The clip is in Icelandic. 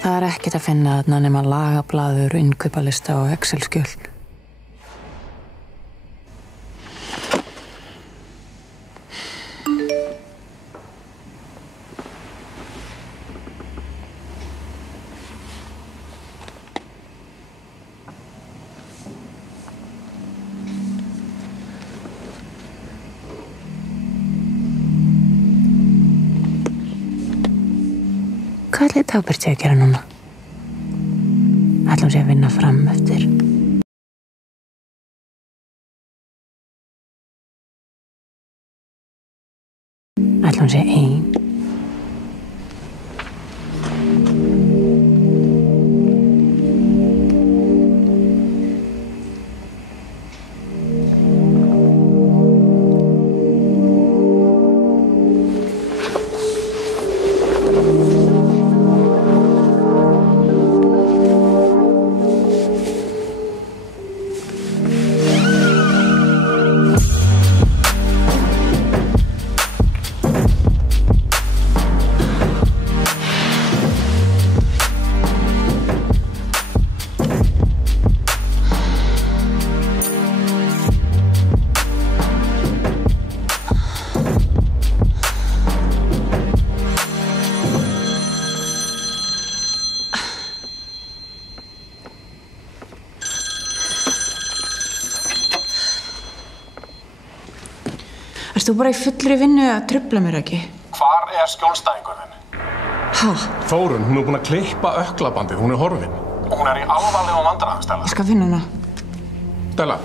Það ekkert að finna þarna nema lagablaður, innkaupalista og Excel-skjöl. Hvað ætli Dagbjört sé að gera núna? Ætli hún sé að vinna fram eftir? Ætli hún sé ein? Erst þú bara í fullri vinnu að trufla mér ekki? Hvar skjólstæðingurinn? Ha? Þórunn, hún búin að klippa ökklabandið, hún horfin. Hún í alvarlegum vandræðum, Stella. Ég skal finna hana. Stella.